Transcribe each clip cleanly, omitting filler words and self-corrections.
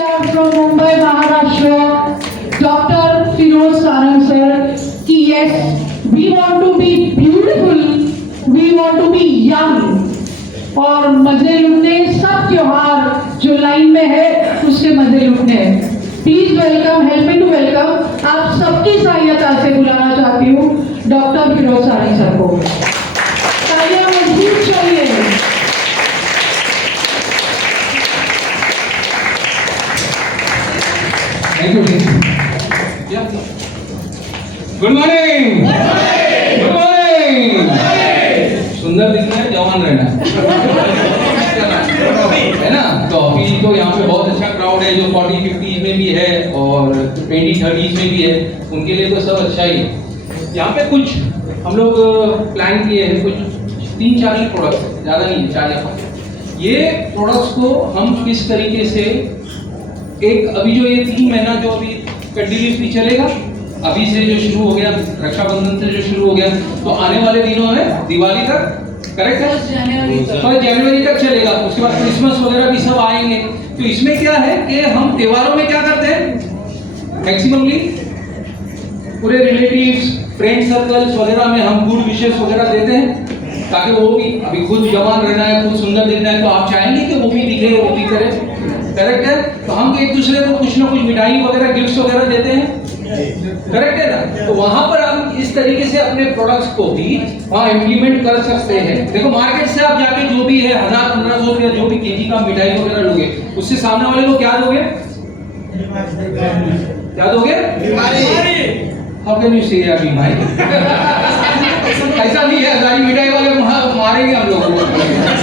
From Mumbai, Maharashtra, Dr. Firoz Sarang sir, कि yes, we want to be beautiful, we want to be young, और मजे लुटने सब त्योहार जो लाइन में है उसके मजे लुटने हैं। Please welcome, help me to welcome, आप सबकी सहायता से बुलाना चाहती हूँ डॉक्टर फिरोज सारंग सर को। तालियां मजबूत चाहिए। Thank you. Good morning. Good morning. सुंदर दिखना है, जवान रहना है ना। तो अभी तो यहाँ पे बहुत अच्छा क्राउड है जो 40-50 में भी है और 20-30 में भी है, उनके लिए तो सब अच्छा ही है। यहाँ पे कुछ हम लोग प्लान किए हैं, कुछ 3-4 ही प्रोडक्ट्स, ज़्यादा नहीं है, 4 या 5। ये प्रोडक्ट्स को हम किस तरीके से एक अभी जो ये 3 महीना जो अभी कंटिन्यूसली चलेगा, अभी से जो शुरू हो गया, रक्षाबंधन से जो शुरू हो गया, तो आने वाले दिनों में दिवाली तक, करेक्ट है, 1 जनवरी तक चलेगा। उसके बाद क्रिसमस वगैरह भी सब आएंगे। तो इसमें क्या है कि हम त्योहारों में क्या करते हैं, मैक्सिममली पूरे रिलेटिव्स, फ्रेंड सर्कल्स वगैरह में हम गुड विशेस वगैरह देते हैं, ताकि वो भी, अभी खुद जवान रहना है, खुद सुंदर दिखना है, तो आप चाहेंगे कि वो भी दिखे, वो भी करे, करेक्ट है। तो हम एक दूसरे को कुछ ना कुछ मिठाई वगैरह, गिफ्ट्स वगैरह देते हैं, करेक्ट है ना। तो वहां पर हम इस तरीके से अपने प्रोडक्ट्स को भी वहां इम्प्लीमेंट कर सकते हैं। देखो मार्केट से आप जाके जो भी है 1000-1500 या जो भी केजी का मिठाई वगैरह लोगे, उससे सामने वाले को क्या दोगे, क्या दोगे, हाउ कैन यू से बीमारी ऐसा नहीं है, हजारी मिठाई वाले मारेंगे हम लोगों को,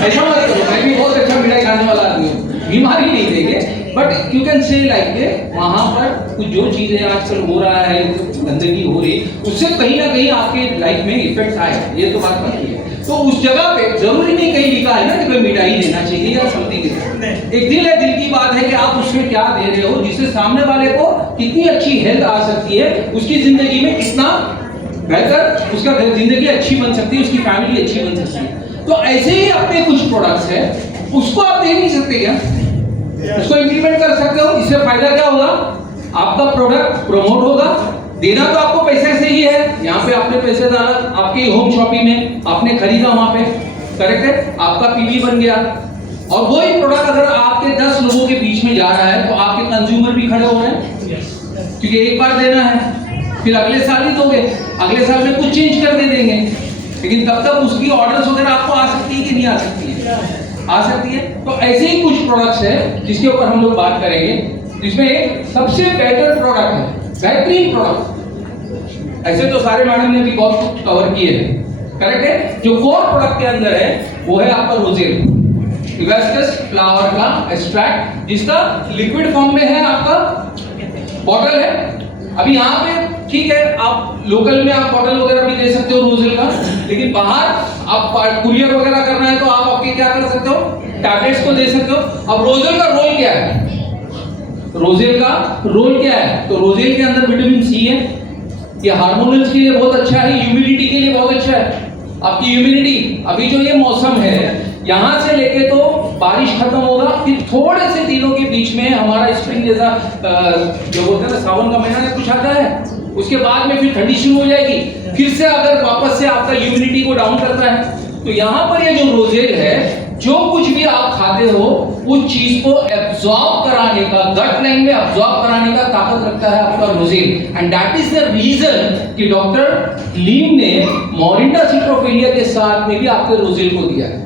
ऐसा मत करो। मैं भी बहुत अच्छा मिठाई खाने वाला आदमी हूँ, बीमारी नहीं देंगे, but you can say like के वहां पर कुछ जो चीजें आजकल हो रहा है, गंदगी हो रही, उससे कहीं ना कहीं आपके लाइफ में इफेक्ट आए, ये तो बात पक्की है। तो उस जगह पे जरूरी नहीं कहीं लिखा है ना कि कोई मिठाई देना चाहिए या समथिंग, एक दिल है, दिल की बात है कि आप उसमें क्या दे रहे हो, जिससे सामने वाले को कितनी अच्छी हेल्थ आ सकती है, उसकी जिंदगी में कितना बेहतर उसका जिंदगी अच्छी बन सकती है, उसकी फैमिली अच्छी बन सकती है। तो ऐसे ही अपने कुछ प्रोडक्ट्स है, उसको आप दे नहीं सकते क्या, उसको इंप्लीमेंट कर सकते हो। इससे फायदा क्या होगा, आपका प्रोडक्ट प्रमोट होगा। देना तो आपको पैसे से ही है, यहाँ पे आपने पैसे डाला, आपके होम शॉपिंग में आपने खरीदा वहां पे, करेक्ट है, आपका पीवी बन गया। और वही प्रोडक्ट अगर आपके 10 लोगों के बीच में जा रहा है, तो आपके कंज्यूमर भी खड़े हो रहे हैं, क्योंकि एक बार देना है, फिर अगले साल ही दोगे, अगले साल में कुछ चेंज कर दे देंगे, लेकिन तब तक उसकी ऑर्डर्स वगैरह आपको आ सकती है कि नहीं आ सकती है, आ सकती है। तो ऐसे ही कुछ प्रोडक्ट्स है जिसके ऊपर हम लोग बात करेंगे, जिसमें एक सबसे बेटर प्रोडक्ट है, बेहतरीन प्रोडक्ट। ऐसे तो सारे मैडम ने भी बहुत कुछ कवर किए हैं, करेक्ट है। जो कोर प्रोडक्ट के अंदर है वो है आपका रोजेल, हिबिस्कस फ्लावर का एक्सट्रैक्ट, जिसका लिक्विड फॉर्म में है, आपका बॉटल है। अभी यहाँ पे ठीक है, आप लोकल में आप बॉटल वगैरह भी दे सकते हो रोजेल का, लेकिन बाहर आप कुरियर वगैरह करना है तो आप आपके क्या कर सकते हो, टैबलेट्स को दे सकते हो। अब रोजेल का रोल क्या है, रोजेल का रोल क्या है, तो रोजेल के अंदर विटामिन सी है, ये हार्मोनल्स के लिए बहुत अच्छा है, ह्यूमिडिटी के लिए बहुत अच्छा है। आपकी ह्यूमिडिटी, अभी जो ये मौसम है, यहाँ से लेके तो बारिश खत्म होगा, फिर थोड़े से दिनों के बीच में हमारा स्प्रिंग जैसा जो बोलते हैं ना, सावन का महीना कुछ आता है, उसके बाद में फिर ठंडी शुरू हो जाएगी, फिर से अगर वापस से आपका ह्यूमिडिटी को डाउन करता है। तो यहाँ पर ये जो रोजेल है, जो कुछ भी आप खाते हो उस चीज को एब्जॉर्ब कराने का, गट लाइन में एब्जॉर्ब कराने का ताकत रखता है आपका roselle. And that is the reason कि डॉक्टर लीम ने मोरिंडा सिट्रोफिलिया के साथ में भी आपके रोजेल को दिया है,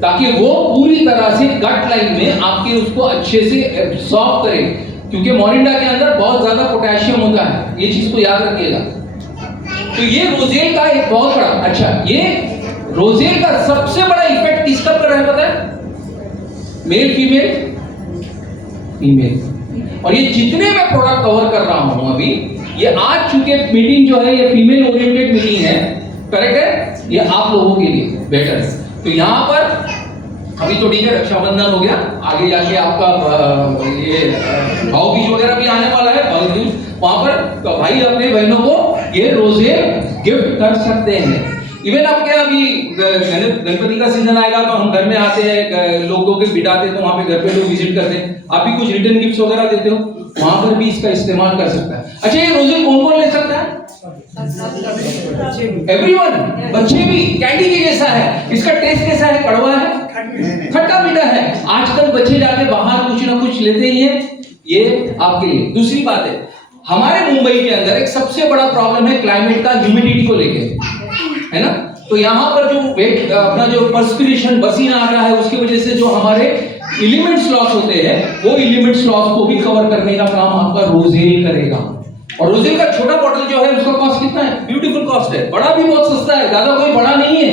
ताकि वो पूरी तरह से गट लाइन में आपके उसको अच्छे से एब्जॉर्ब करे, क्योंकि मोरिंडा के अंदर बहुत ज्यादा पोटेशियम होता है, ये चीज को याद रखिएगा। तो ये रोजेल का एक बहुत बड़ा, अच्छा, ये रोजेल का सबसे बड़ा इफेक्ट किसका पर है पता है, मेल फीमेल, फीमेल। और ये जितने मैं प्रोडक्ट कवर कर रहा हूं अभी, ये आज चूंकि मीटिंग जो है ये फीमेल ओरिएंटेड मीटिंग है, करेक्ट है, ये आप लोगों के लिए बेटर है। तो यहाँ पर अभी तो ठीक है, रक्षाबंधन हो गया, आगे जाके आपका ये भाव बीज वगैरह भी आने वाला है, वहां पर तो भाई अपने बहनों को ये रोजेल गिफ्ट कर सकते हैं। इवन आप क्या अभी गणपति का सीजन आएगा तो हम घर में आते हैं, लोगों के बिठाते हैं तो वहां पे घर पे लोग विजिट करते हैं, आप भी कुछ रिटर्न गिफ्ट्स वगैरह देते हो, वहां पर भी इसका इस्तेमाल कर सकता है। अच्छा, ये रोजेल कौन कौन ले सकता है? एवरीवन, बच्चे भी। कैंडी के जैसा है, इसका टेस्ट कैसा है? कड़वा है, खट्टा मीठा है। आजकल बच्चे जाके बाहर कुछ ना कुछ लेते ही हैं, ये आपके लिए। दूसरी बात है, हमारे मुंबई के अंदर एक सबसे बड़ा प्रॉब्लम है क्लाइमेट का, ह्यूमिडिटी को लेके, है ना। तो यहाँ पर जो वेट अपना जो पर्सपिरेशन पसीना आ रहा है, उसकी वजह से जो हमारे एलिमेंट्स लॉस होते हैं, वो एलिमेंट्स लॉस को भी कवर करने का काम आपका रोजेल करेगा। और रोजेल का छोटा बॉटल जो है उसका कॉस्ट कितना है? ब्यूटीफुल कॉस्ट है। बड़ा भी बहुत सस्ता है, ज्यादा कोई बड़ा नहीं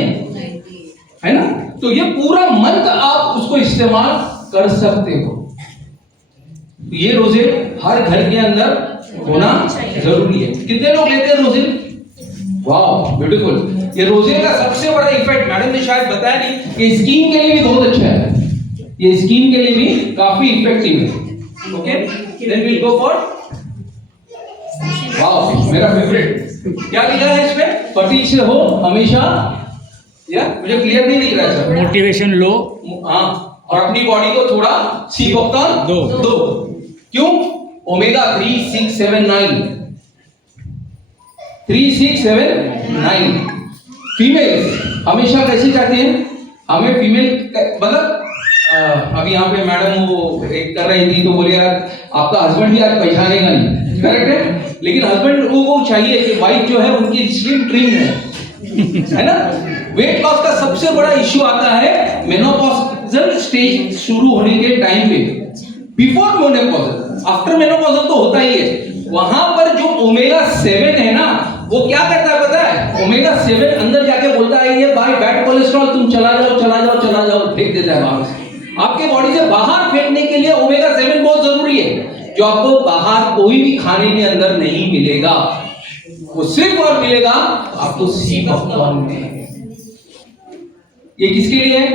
है ना। तो ये पूरा मंथ आप उसको इस्तेमाल कर सकते हो। ये रोजेल हर घर के अंदर होना जरूरी है। कितने लोग लेते हैं रोजेल? वाह, ब्यूटीफुल। ये रोजेल का सबसे बड़ा इफेक्ट मैडम ने शायद बताया नहीं, कि स्किन के लिए भी बहुत अच्छा है, ये स्किन के लिए भी काफी इफेक्टिव है। Okay, then we go for, वाह मेरा फेवरेट, क्या लिखा है इसमें? पति से हो हमेशा, या मुझे क्लियर नहीं दिख रहा है सर। मोटिवेशन लो, हाँ, और अपनी बॉडी को थोड़ा सी भुगतान दो। क्यों? ओमेगा 3, 6, 7, 9, 3, 6, 7, 9। फीमेल हमेशा कैसी चाहती है? हमें फीमेल मतलब अभी यहाँ पे मैडम वो एक कर रही थी तो बोले यार आपका हस्बैंड भी आज पहचानेगा नहीं, करेक्ट है। लेकिन हस्बैंड को चाहिए कि वाइफ जो है उनकी स्लिम ट्रिम है ना। वेट लॉस का सबसे बड़ा इश्यू आता है मेनोपॉजल स्टेज शुरू होने के टाइम पे, बिफोर मेनोपॉजल। आफ्टर मेनोपॉजल तो होता ही है। वहां पर जो ओमेगा 7 है ना, वो क्या करता है पता है? ओमेगा 7 अंदर जाके बोलता है ये भाई बैड कोलेस्ट्रॉल तुम चला जाओ, फेंक देता है बाहर से। आपके बॉडी से बाहर फेंकने के लिए ओमेगा 7 बहुत जरूरी है, जो आपको बाहर कोई भी खाने के अंदर नहीं मिलेगा। वो सिर्फ और मिलेगा आपको सी पॉपकॉर्न में। ये किसके लिए है?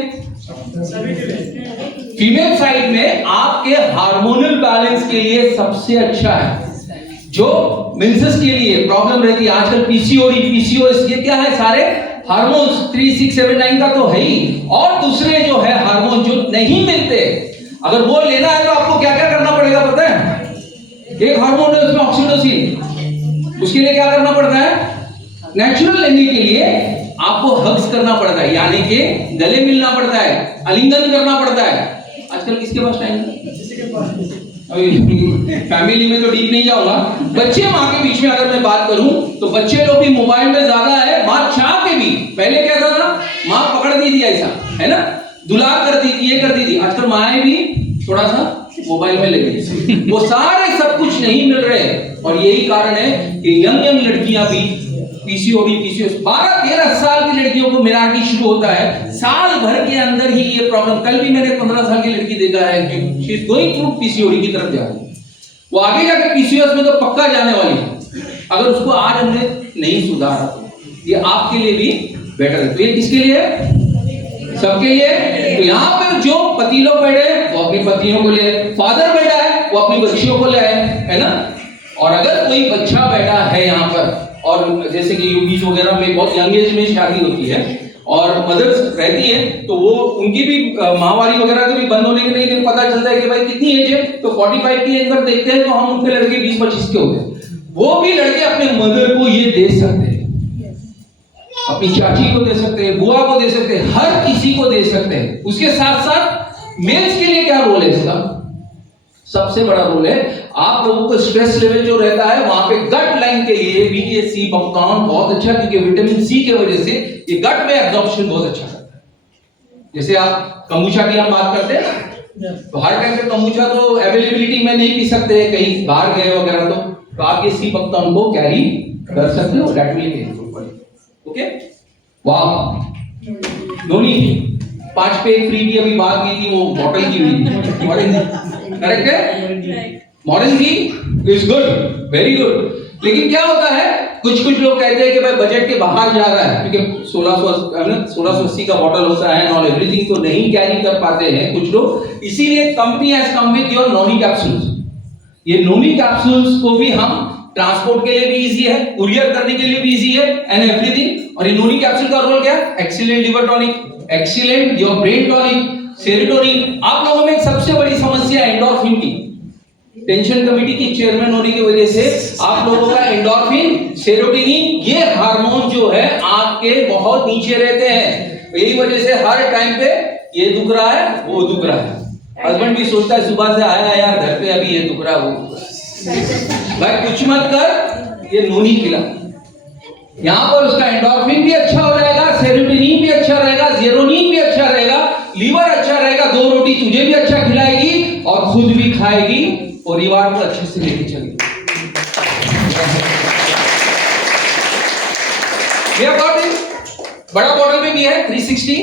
फीमेल साइड में आपके हार्मोनल बैलेंस के लिए सबसे अच्छा है। जो मेंसेस के लिए प्रॉब्लम रहती है आजकल, पीसीओएस, ये क्या है? सारे हार्मोन्स 3, 6, 7, 9 का तो है ही, और दूसरे जो है हार्मोन जो नहीं मिलते, अगर वो लेना है तो आपको क्या क्या करना पड़ेगा पता है? एक हार्मोन है उसमें ऑक्सीटोसिन, उसके लिए क्या करना पड़ता है? नेचुरल लेने के लिए आपको हग्स करना पड़ता है, यानी कि गले मिलना पड़ता है, आलिंगन करना पड़ता है। आजकल किसके पास टाइम है? फैमिली में तो डीप नहीं जाऊंगा। बच्चे माँ के बीच में अगर मैं बात करूं तो बच्चे लोग भी मोबाइल में ज्यादा है, माँ चाह के भी। पहले क्या था ना, माँ पकड़ दी थी ऐसा, है ना, दुलार कर दी थी, ये कर दी थी। आजकल माएँ भी थोड़ा सा मोबाइल में लगी, वो सारे सब कुछ नहीं मिल रहे। और यही कारण है कि यंग लड़कियां भी पीसीओएस 12-13 साल की लड़कियों को मेनार्की शुरू होता है, साल भर के अंदर ही ये प्रॉब्लम। कल भी मैंने 15 साल की लड़की देखा है कि she is going through PCOD की तरफ जा रही है। वो आगे जाकर पीसीओएस में तो पक्का जाने वाली है, अगर उसको आज हमने नहीं सुधारा तो। ये आपके लिए भी बेटर है। तो ये किसके लिए है? सबके लिए। तो यहाँ पर जो पति लोग बैठे हैं वो अपनी पत्नियों को ले, फादर बैठा है वो अपनी बच्चियों को ले आए, है ना। और अगर कोई बच्चा बैठा है यहाँ पर, और जैसे कि यूपीज वगैरह में बहुत यंग एज में शादी होती है और मदर्स रहती है, तो वो उनकी भी माहवारी वगैरह के भी बंद होने के लिए पता चलता है कि भाई कितनी एज है, तो 45 की एज पर देखते हैं तो हम उनके लड़के 20-25 के होते हैं। वो भी लड़के अपने मदर को ये दे सकते हैं, अपनी चाची को दे सकते हैं, बुआ को दे सकते हैं, हर किसी को दे सकते हैं। उसके साथ साथ मेल्स के लिए क्या रोल है इसका? सबसे बड़ा रोल है, आप लोगों को स्ट्रेस लेवल जो रहता है वहां पे गट लाइन के लिए भी ये सी पॉपकॉर्न बहुत अच्छा, क्योंकि विटामिन सी की वजह से ये गट में एब्जॉर्प्शन बहुत अच्छा करता है। जैसे आप कम्बुचा की हम बात करते हैं, तो हर टाइम पे कम्बुचा तो अवेलेबिलिटी में नहीं पी सकते, कहीं बाहर गए वगैरह तो आप ये सी पॉपकॉर्न को कैरी कर सकते हो, दैट विल हेल्प। ओके, वाह, धोनी 5 पे 1 फ्री की अभी बात की थी, वो बॉटल की हुई, करेक्ट है? मॉडर्न की इज गुड, वेरी गुड। लेकिन क्या होता है, कुछ लोग कहते हैं कि भाई बजट के बाहर जा रहा है, क्योंकि 1680 का बॉटल होता है और एवरीथिंग तो नहीं कैरी कर पाते हैं कुछ लोग, इसीलिए company has come with your noni capsules. ये नोनी कैप्सूल्स को भी हम ट्रांसपोर्ट के लिए भी इजी है, कुरियर करने के लिए भी इजी है एंड एवरीथिंग। और ये नोनी कैप्सूल का रोल क्या है? Excellent liver tonic, excellent your brain tonic, serotonin. आप लोगों में एक सबसे बड़ी समस्या है एंडोर्फिन की। टेंशन कमेटी की चेयरमैन होने की वजह से आप लोगों का एंडोर्फिन, सेरोटोनिन, ये हार्मोन जो है आपके बहुत नीचे रहते हैं। यही वजह से हर टाइम पे ये दुख रहा है, वो दुख रहा है। हस्बैंड भी सोचता है सुबह से आया यार घर पे, अभी ये दुख रहा है, वो दुख रहा है। भाई कुछ मत कर, ये नोनी खिला। यहाँ पर उसका एंडोर्फिन भी अच्छा हो जाएगा, सेरोटोनिन भी अच्छा रहेगा, सेरोटोनिन भी अच्छा रहेगा, लीवर अच्छा रहेगा, 2 रोटी तुझे भी अच्छा खिलाएगी और खुद भी खाएगी, परिवार को अच्छे से लेके चलेगी। बड़ा बॉटल में भी है 360।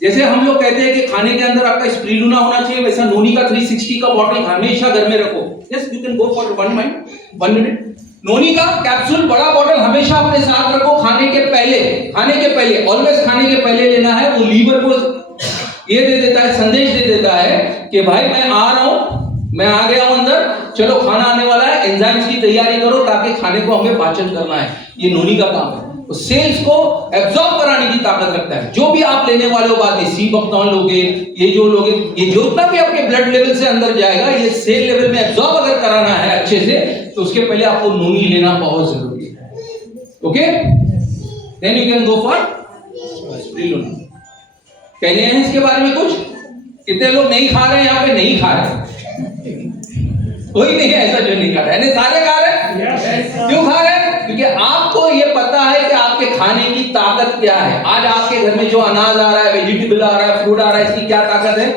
जैसे हम लोग कहते हैं कि खाने के अंदर आपका स्प्रिलुना होना चाहिए, वैसा नोनी का 360 का बॉटल हमेशा घर में रखो। Yes, you can go for 1 minute. Noni का कैप्सूल बड़ा बॉटल हमेशा अपने साथ रखो खाने के पहले ऑलवेज खाने के पहले लेना है। वो लीवर को ये दे देता है, संदेश दे देता है कि भाई मैं आ रहा हूं, मैं आ गया हूं अंदर, चलो खाना आने वाला है, एंजाइम्स की तैयारी करो ताकि खाने को हमें पाचन करना है। ये नोनी का काम है। तो सेल्स को एब्जॉर्ब कराने की ताकत रखता है। जो भी आप लेने वाले हो, बाद में सी बक्तौन लोगे, ये जो लोगे, ये जितना भी आपके ब्लड लेवल से अंदर जाएगा, ये सेल लेवल में एब्जॉर्ब अगर कराना है अच्छे से, तो उसके पहले आपको नोनी लेना बहुत जरूरी है। Okay, then you can go for spirulina. कहने हैं इसके बारे में कुछ? कितने लोग नहीं खा रहे हैं यहाँ पे? नहीं खा रहे, कोई नहीं है ऐसा जो नहीं खा रहा है, सारे खा रहे हैं। क्यों खा रहे हैं? क्योंकि आपको ये पता है कि आपके खाने की ताकत क्या है। आज आपके घर में जो अनाज आ रहा है, वेजिटेबल आ रहा है, फ्रूट आ रहा है, इसकी क्या ताकत है?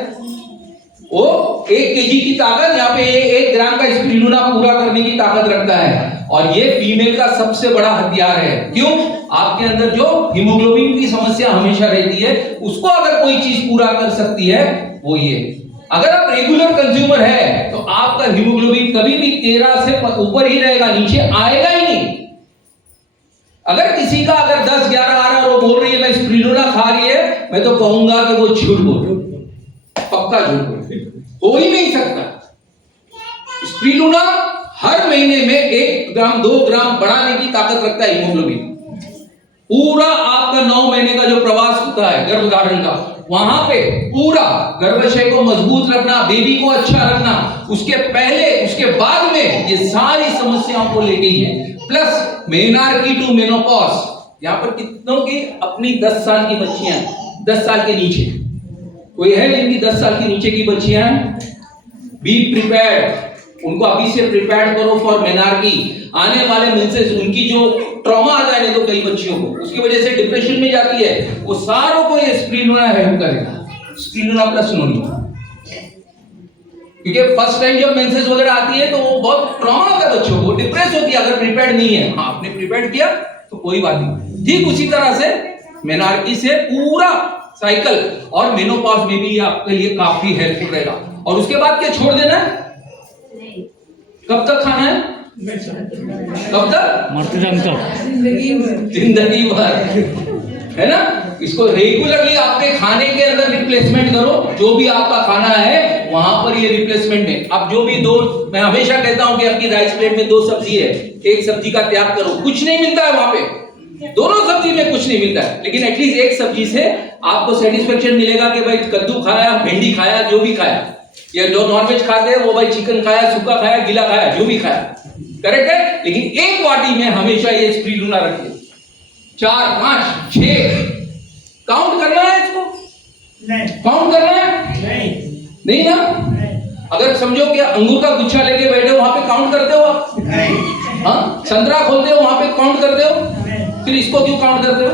वो 1 केजी की ताकत, यहाँ पे 1 ग्राम का स्प्रिलुना पूरा करने की ताकत रखता है। और ये फीमेल का सबसे बड़ा हथियार है। क्यों? आपके अंदर जो हीमोग्लोबिन की समस्या हमेशा रहती है, उसको अगर कोई चीज पूरा कर सकती है, वो ये। अगर आप रेगुलर कंज्यूमर है तो आपका हीमोग्लोबिन कभी भी 13 से ऊपर ही रहेगा, नीचे आएगा ही नहीं। अगर किसी का अगर 10-11 आ रहा है और वो बोल रही है मैं स्प्रिलुना खा रही है, मैं तो कहूंगा कि वो झूठ बोल रही है, पक्का झूठ बोल रही है, हो ही नहीं सकता। स्प्रिलुना हर महीने में 1 ग्राम 2 ग्राम बढ़ाने की ताकत रखता है हीमोग्लोबिन। पूरा आपका 9 महीने का जो प्रवास होता है गर्भधारण का, वहां पे पूरा गर्भाशय को मजबूत रखना, बेबी को अच्छा रखना, उसके पहले उसके बाद में ये सारी समस्याओं को लेके ही है। प्लस मेनार्की टू मेनोपॉज, यहां पर कितनों की अपनी 10 साल की बच्चियां, 10 साल के नीचे कोई है जिनकी 10 साल के नीचे की बच्चियां हैं? बी प्रिपेयर्ड, उनको अभी से प्रिपेयर करो फॉर मेनार्की। आने वाले मेंसेस उनकी जो ट्रॉमा आ जाए तो कई बच्चियों को उसकी वजह से डिप्रेशन में जाती है, वो सारों को ये स्प्रिलुना हेल्प करेगा। स्प्रिलुना प्लस नोनी, क्योंकि फर्स्ट टाइम जब मेंसेस वगैरह आती है तो वो बहुत ट्रॉमा होता है बच्चों को, डिप्रेस होती है अगर प्रिपेयर्ड नहीं है। हाँ, आपने प्रिपेयर किया तो कोई बात नहीं। ठीक उसी तरह से मेनार्की से पूरा साइकिल और मेनोपॉज में भी आपके लिए काफी हेल्पफुल रहेगा। और उसके बाद क्या छोड़ देना है? कब तक खाना है? कब तक? मरते दम तक, जिंदगी भर, है ना। इसको रेगुलरली आपके खाने के अंदर रिप्लेसमेंट करो। जो भी आपका खाना है वहां पर ये रिप्लेसमेंट है। अब जो भी मैं हमेशा कहता हूं कि आपकी राइस प्लेट में 2 सब्जी है, एक सब्जी का त्याग करो। कुछ नहीं मिलता है वहां पे, दोनों सब्जी में कुछ नहीं मिलता है, लेकिन एटलीस्ट एक सब्जी से आपको सेटिस्फेक्शन मिलेगा कि भाई कद्दू खाया, भिंडी खाया, जो भी खाया, या जो नॉनवेज खाते हैं वो भाई चिकन खाया, सूखा खाया, गीला खाया, जो भी खाया, करेक्ट है। लेकिन एक वाटी में हमेशा ये स्प्रिलुना रखिए। 4, 5, 6 काउंट करना है इसको, नहीं काउंट करना है, नहीं ना। अगर समझो कि अंगूर का गुच्छा लेके बैठे हो, वहां पे काउंट करते हो आप? हाँ, संतरा खोलते हो वहां पे काउंट करते हो? फिर इसको क्यों काउंट करते हो?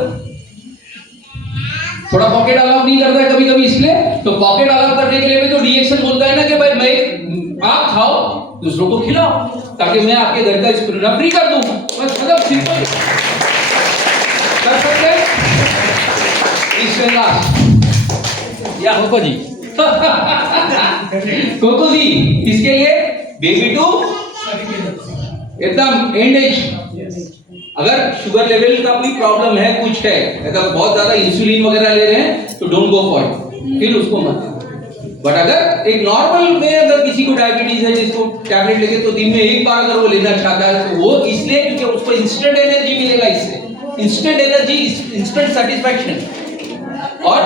थोड़ा पॉकेट अलाउ नहीं करता है कभी कभी, इसलिए तो पॉकेट अलाउ करने के लिए भी तो रिएक्शन बोलता है ना कि भाई मैं आप खाओ, दूसरों को खिलाओ, ताकि मैं आपके घर का स्प्रिलुना फ्री कर दूं। बस मतलब सिंपल कर सकते हैं। या कोको जी कोको जी इसके लिए बेबी टू एकदम एंड एज। अगर शुगर लेवल का कोई प्रॉब्लम है, कुछ है, अगर बहुत ज्यादा इंसुलिन वगैरह ले रहे हैं तो डोंट गो फॉर इट, फिर उसको मत। बट अगर एक नॉर्मल में अगर किसी को डायबिटीज है जिसको टैबलेट लेके तो दिन में एक बार अगर वो लेना चाहता है तो वो इसलिए क्योंकि उसको इंस्टेंट एनर्जी मिलेगा, इससे इंस्टेंट एनर्जी, इंस्टेंट सेटिस्फैक्शन। और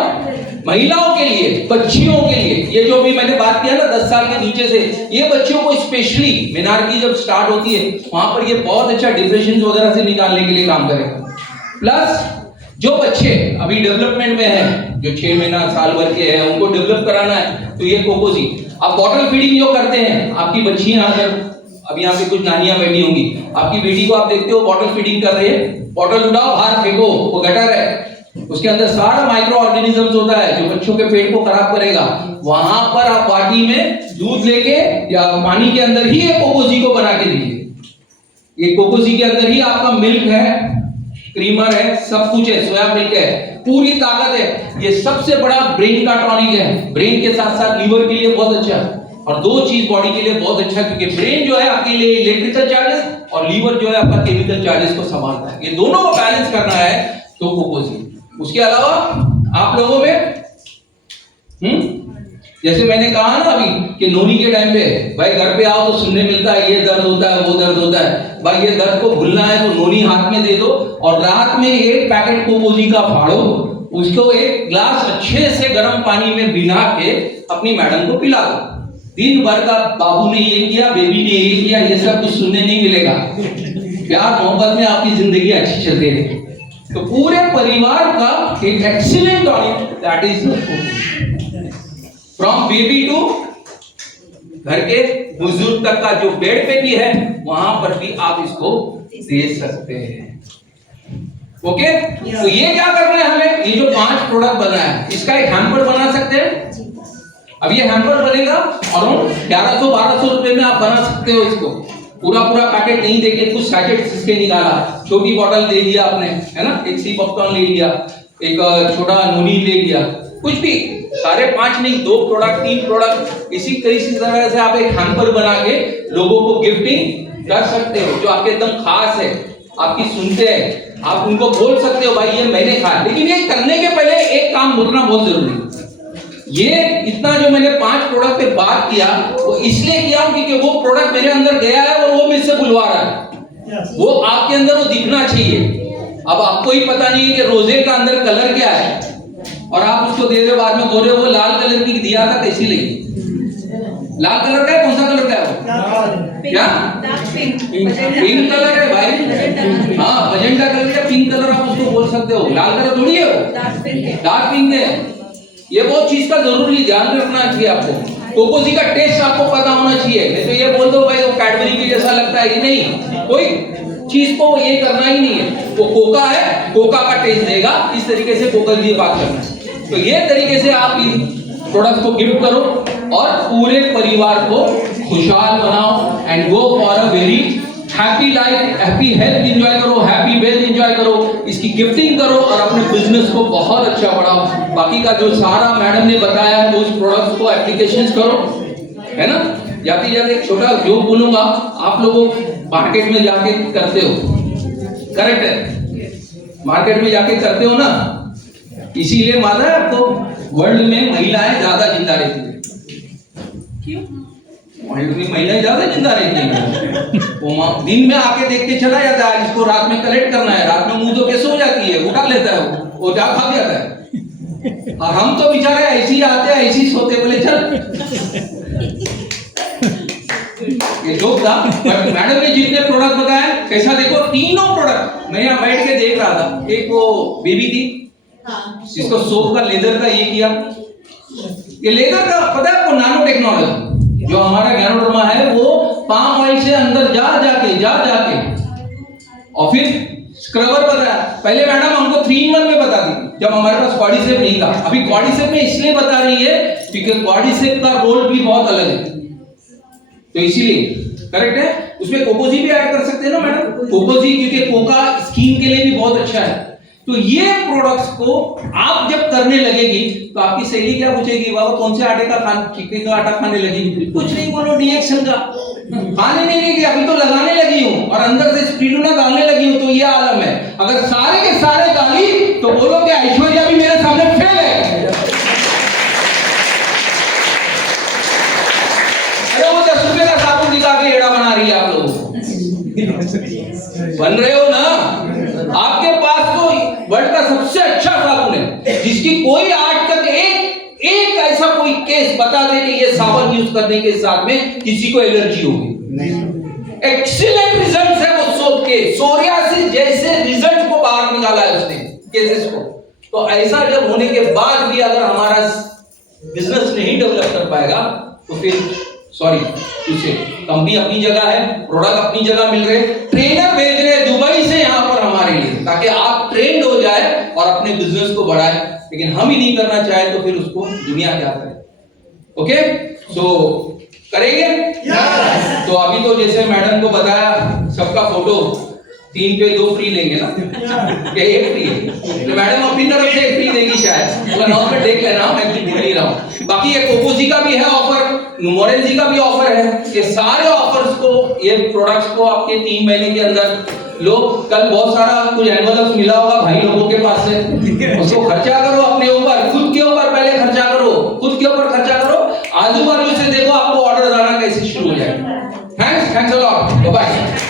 महिलाओं के लिए, बच्चियों के लिए, ये जो भी मैंने बात किया ना 10 साल के नीचे से, ये बच्चियों को स्पेशली मेनार्की जब स्टार्ट होती है वहां पर ये बहुत अच्छा डिप्रेशन वगैरह से निकालने के लिए काम करेगा। प्लस जो बच्चे अभी डेवलपमेंट में हैं, जो 6 महीना साल भर के हैं, उनको डेवलप कराना है तो ये कोकोजी। आप बॉटल फीडिंग जो करते हैं, आपकी बच्चियां अगर अभी यहाँ पे कुछ नानियां बैठी होंगी, आपकी बेटी को आप देखते हो बॉटल फीडिंग कर रही है, बॉटल उठाओ बाहर फेंको, वो गटर है, उसके अंदर सारा माइक्रो ऑर्गेनिजम्स होता है जो बच्चों के पेट को खराब करेगा। वहां पर आप बाटी में दूध लेके या पानी के अंदर ही ये कोकोजी को बना के दीजिए। ये कोकोजी के अंदर ही आपका मिल्क है, क्रीमर है, सब कुछ है, सोया मिल्क है, पूरी ताकत है। ये सबसे बड़ा ब्रेन का टॉनिक है, ब्रेन के साथ साथ लीवर के लिए बहुत अच्छा है, और 2 चीज बॉडी के लिए बहुत अच्छा, क्योंकि ब्रेन जो है आपके लिए इलेक्ट्रिकल चार्जेस और लीवर जो है आपका केमिकल चार्जेस को संभालता है। ये दोनों को बैलेंस करना है तो कोकोजी। उसके अलावा आप लोगों में जैसे मैंने कहा ना अभी कि नोनी के टाइम पे भाई घर पे आओ तो सुनने मिलता है ये दर्द होता है, वो दर्द होता है, भाई ये दर्द को भूलना है तो नोनी हाथ में दे दो और रात में 1 पैकेट कोकोजी का फाड़ो, उसको 1 ग्लास अच्छे से गर्म पानी में भिगा के अपनी मैडम को पिला दो। दिन भर का बाबू ने ये किया, बेबी ने ये किया, ये सब कुछ सुनने नहीं मिलेगा। प्यार मोहब्बत में आपकी जिंदगी अच्छी चल रही है। तो पूरे परिवार का एक excellent tonic that is from baby to घर के बुजुर्ग तक का जो बेड पे भी है वहां पर भी आप इसको दे सकते हैं। ओके तो ये क्या करना है हमें, ये जो 5 प्रोडक्ट बना है इसका एक हैम्पर बना सकते हैं। अब ये हैम्पर बनेगा और 1100-1200 रुपए में आप बना सकते हो इसको। पूरा पैकेट नहीं देके कुछ सैचेट इसके निकाला, छोटी बॉटल दे दिया आपने, है ना, एक सी पॉपकॉर्न ले लिया, एक छोटा नोनी ले लिया, कुछ भी, सारे 5 नहीं, 2 प्रोडक्ट 3 प्रोडक्ट, इसी तरह से आप एक हैम्पर बना के लोगों को गिफ्टिंग कर सकते हो जो आपके एकदम खास है, आपकी सुनते हैं, आप उनको बोल सकते हो भाई ये मैंने खाया। लेकिन ये करने के पहले एक काम बोलना बहुत जरूरी है। ये इतना जो मैंने 5 प्रोडक्ट पे बात किया वो इसलिए किया क्योंकि वो प्रोडक्ट मेरे अंदर गया है और वो मुझसे बुलवा रहा है, वो आपके अंदर वो दिखना चाहिए। अब आपको ही पता नहीं है कि रोजे का अंदर कलर क्या है और आप उसको दे रहे हो, बाद में बोल रहे हो वो लाल कलर की दिया था कैसी लगी। लाल कलर का है, कौन सा कलर का है वो, क्या पिंक कलर है भाई, हाँ मजेंटा कलर का पिंक कलर आप उसको बोल सकते हो, लाल कलर थोड़ी है वो, डार्क पिंक है। ये बहुत चीज का जरूरी ध्यान रखना चाहिए आपको। कोकोजी का टेस्ट आपको पता होना चाहिए, नहीं तो ये बोल दो भाई वो कैडबरी की जैसा लगता है, ये नहीं, कोई चीज को ये करना ही नहीं है। वो कोका है, कोका का टेस्ट देगा, इस तरीके से कोकोजी बात करना है। तो ये तरीके से आप इन प्रोडक्ट को गिफ्ट करो और पूरे परिवार को खुशहाल बनाओ and go for a very happy life, happy health enjoy करो, हैप्पी वेल्थ एंजॉय करो, इसकी गिफ्टिंग करो और अपने बिजनेस को बहुत अच्छा बढ़ाओ। बाकी का जो सारा मैडम ने बताया है उस प्रोडक्ट्स को एप्लीकेशंस करो, है ना। जाते जाते एक छोटा जो बोलूंगा, आप लोग मार्केट में जाके करते हो, करेक्ट है, मार्केट में जाके करते हो ना, इसीलिए मालूम है आपको वर्ल्ड में महिलाएं ज्यादा जिंदा रहती है। क्यों? वर्ल्ड में महिलाएं ज्यादा जिंदा रहती हैं। वो दिन में आके देख के चला जाता है, इसको रात में कलेक्ट करना है, रात में मुंह धो के सो जाती है, उठा लेता है, वो जा खा जाता है। और हम तो बेचारे ऐसे ही आते हैं, ऐसे ही सोते, बोले चल। ये जोक था, बट मैडम ने जितने प्रोडक्ट बताया कैसा, देखो तीनों प्रोडक्ट मैं यहाँ बैठ के देख रहा था। एक वो बेबी थी जिसको सोप का लेदर का ये किया, ये लेदर का पता है आपको, नानो टेक्नोलॉजी जो हमारा गैनोडर्मा है वो पाम ऑयल से अंदर जा जाके और फिर स्क्रबर बताया। पहले मैडम हमको 3-in-1 में बता दी जब हमारे पास क्वाड्रिसेप नहीं था। अभी क्वाड्रिसेप में इसलिए बता रही है क्योंकि क्वाड्रिसेप का रोल भी बहुत अलग है, तो इसीलिए करेक्ट है। उसमें कोकोजी भी ऐड कर सकते हैं ना मैडम, कोकोजी क्योंकि कोका स्किन के लिए भी बहुत अच्छा है। तो ये प्रोडक्ट्स को आप जब करने लगेगी तो आपकी सहेली क्या पूछेगी, बाबा कौन से आटे का चिक्की का आटा खाने लगेगी, कुछ नहीं बोलो डीएक्शन का, खाने नहीं लगी, अभी तो लगाने लगी हूं और अंदर से स्पिरुलिना डालने लगी हूं, तो ये आलम है। अगर सारे के सारे डाली तो बोलो कि ऐश्वर्या भी मेरे सामने फेल है। बन रहे हो ना? आपके पास तो वर्ल्ड का सबसे अच्छा साबुन है, जिसकी कोई आज तक एक ऐसा कोई केस बता दे कि ये साबुन यूज करने के साथ में किसी को एलर्जी होगी। एक्सीलेंट रिजल्ट है वो सोप के, सोरियासिस जैसे रिजल्ट को बाहर निकाला है उसने केसेस को। तो ऐसा जब होने के बाद भी अगर हमारा बिजनेस नहीं डेवलप कर पाएगा तो फिर सॉरी उसे, कंपनी अपनी जगह है, प्रोडक्ट अपनी जगह मिल रहे, ट्रेनर भेज रहे दुबई से यहाँ पर हमारे लिए, ताकि आप ट्रेंड हो जाए और अपने बिजनेस को बढ़ाए। लेकिन हम ही नहीं करना चाहे तो फिर उसको दुनिया क्या करे? ओके, सो करेंगे? तो अभी तो जैसे मैडम को बताया, सबका फोटो 3 पे 2 फ्री लेंगे ना, क्या 1 फ्री है? तो मैडम अपनी तरफ से 1 फ्री देगी शायद, तो अनाउंसमेंट देख लेना, मैं भूल ही रहा हूँ। बाकी ये कोको जी का भी है ऑफर, मॉडल जी का भी ऑफर है, ये सारे ऑफर्स को, ये प्रोडक्ट्स को आपके 3 महीने के अंदर लो। कल बहुत सारा कुछ एनवलप्स मिला होगा भाई लोगों के पास से, उसको खर्चा करो अपने ऊपर, खुद के ऊपर पहले खर्चा करो, खुद के ऊपर खर्चा करो, आजू बाजू से देखो आपको ऑर्डर आना कैसे शुरू हो जाएगा। Thanks a lot, bye.